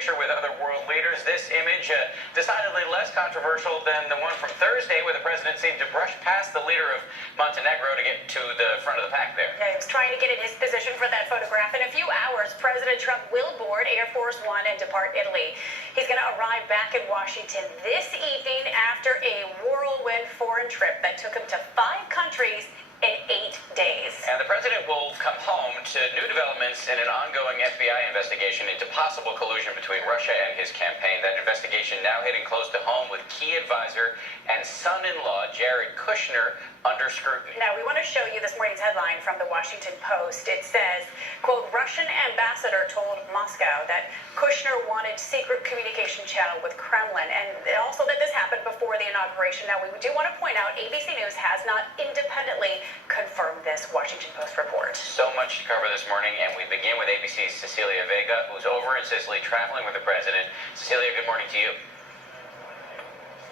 picture with other world leaders. This image, decidedly less controversial than the one from Thursday, where the president seemed to brush past the leader of Montenegro to get to the front of the pack there. Yeah, he was trying to get in his position for that photograph. In a few hours, President Trump will board Air Force One and depart Italy. He's going to arrive back in Washington this evening after a whirlwind foreign trip that took him to 5 countries in 8 days. And the president will come home to new developments in an ongoing FBI investigation into possible collusion between Russia and his campaign. That investigation now hitting close to home with key advisor and son-in-law Jared Kushner under scrutiny. Now, we want to show you this morning's headline from the Washington Post. It says, quote, Russian ambassador told Moscow that Kushner wanted secret communication channel with Kremlin, and also that this happened before the inauguration. Now, we do want to point out ABC News has not independently confirmed this Washington Post report. So much to cover this morning, and we begin with ABC's Cecilia Vega, who's over in Sicily traveling with the president. Cecilia, good morning to you.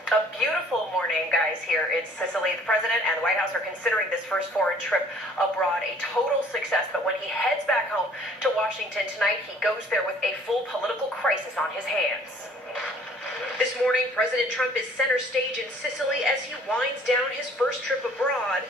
A beautiful morning, guys, here in Sicily. The president and the White House are considering this first foreign trip abroad a total success, but when he heads back home to Washington tonight, he goes there with a full political crisis on his hands. This morning, President Trump is center stage in Sicily as he winds down his first trip abroad.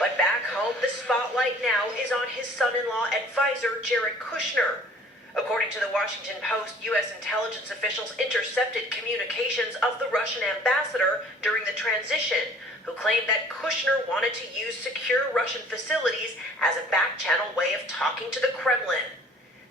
But back home, the spotlight now is on his son-in-law advisor, Jared Kushner. According to the Washington Post, U.S. intelligence officials intercepted communications of the Russian ambassador during the transition, who claimed that Kushner wanted to use secure Russian facilities as a back-channel way of talking to the Kremlin.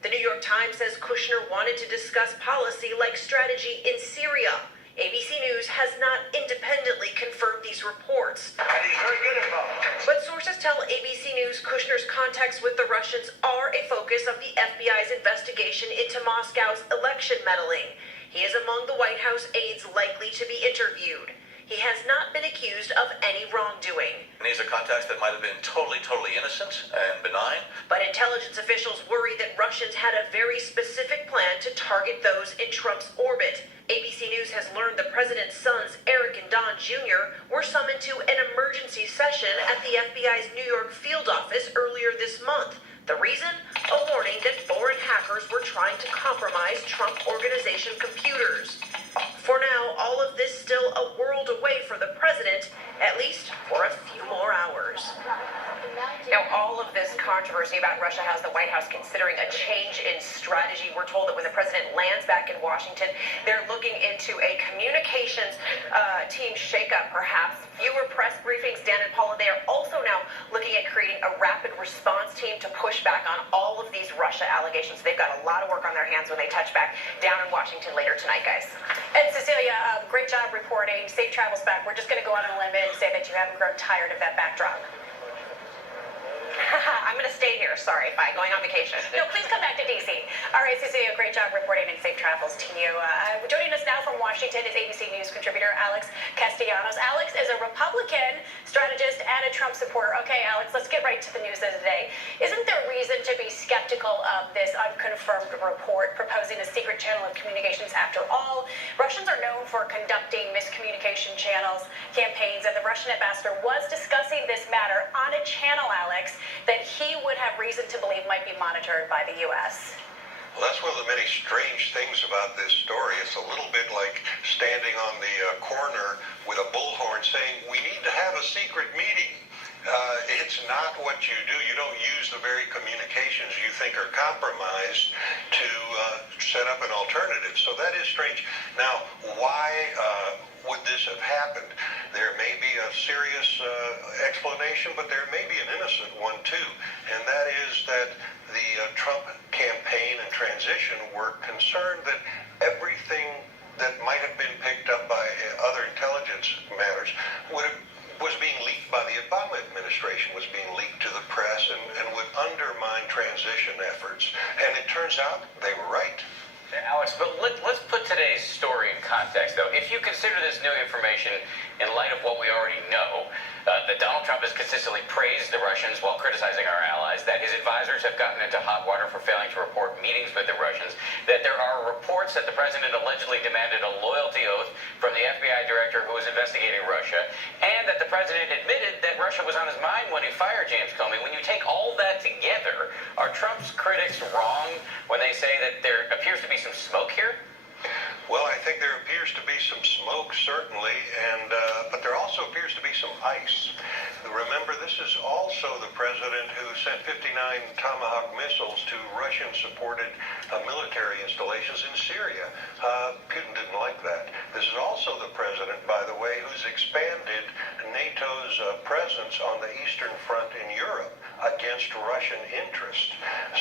The New York Times says Kushner wanted to discuss policy like strategy in Syria. ABC News has not independently confirmed these reports. And he's very good at politics. But sources tell ABC News Kushner's contacts with the Russians are a focus of the FBI's investigation into Moscow's election meddling. He is among the White House aides likely to be interviewed. He has not been accused of any wrongdoing. And these are contacts that might have been totally innocent and benign. But intelligence officials worry that Russians had a very specific plan to target those in Trump's orbit. ABC News has learned the president's sons, Eric and Don Jr., were summoned to an emergency session at the FBI's New York field office earlier this month. The reason? A warning that foreign hackers were trying to compromise Trump Organization computers. For now, all of this still a world away for the president, at least for a few more hours. Now, all of this controversy about Russia has the White House considering a change in strategy. We're told that when the president lands back in Washington, they're looking into a communications team shakeup, perhaps. Fewer press briefings. Dan and Paula, they are also now looking at creating a rapid response team to push back on all of these Russia allegations. They've got a lot of work on their hands when they touch back down in Washington later tonight, guys. And Cecilia, great job reporting. Safe travels back. We're just going to go out on a limb and say that you haven't grown tired of that backdrop. I'm going to stay here, sorry, by going on vacation. No, please come back to D.C. All right, Cecilia, great job reporting and safe travels to you. Joining us now from Washington is ABC News contributor Alex Castellanos. Alex is a Republican strategist and a Trump supporter. Okay, Alex, let's get right to the news of the day. Isn't there reason to be skeptical of this unconfirmed report proposing a secret channel of communications? After all, Russians are known for conducting miscommunication campaigns, and the Russian ambassador was discussing this matter on a channel, Alex, that he would have reason to believe might be monitored by the U.S. Well, that's one of the many strange things about this story. It's a little bit like standing on the corner with a bullhorn saying, we need to have a secret meeting. It's not what you do. You don't use the very communications you think are compromised to set up an alternative. So that is strange. Now, why would this have happened? There may be a serious explanation, but there may be an innocent one too, and that is that the Trump campaign and transition were concerned that everything that might have been picked up by other intelligence matters was being leaked by the Obama administration, was being leaked to the press, and would undermine transition efforts. And it turns out they were right. Alex, but let's put today's story in context, though. If you consider this new information in light of what we already know, that Donald Trump has consistently praised the Russians while criticizing our allies, that his advisors have gotten into hot water for failing to report meetings with the Russians, that there are reports that the president allegedly demanded a loyalty oath from the FBI director who was investigating Russia, and that the president admitted that Russia was on his mind when he fired James Comey. When you take all that together, are Trump's critics wrong when they say that there appears to be some smoke here? some smoke, certainly, and but there also appears to be some ice. Remember, this is also the president who sent 59 Tomahawk missiles to Russian-supported military installations in Syria. Putin didn't like that. This is also the president, by the way, who's expanded NATO's presence on the Eastern Front in Europe against Russian interest.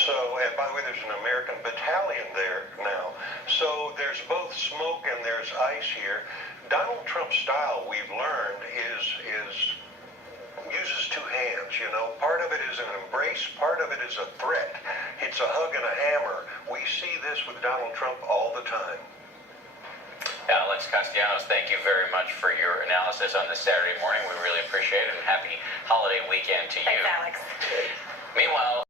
So, and by the way, there's an American battalion there now. So there's both smoke and there's ice here. Donald Trump's style, we've learned, uses two hands, you know. Part of it is an embrace, part of it is a threat. It's a hug and a hammer. We see this with Donald Trump all the time. Alex Castellanos, thank you very much for your analysis on this Saturday morning. We really appreciate it, and happy holiday weekend to you. Thanks, Alex. Meanwhile,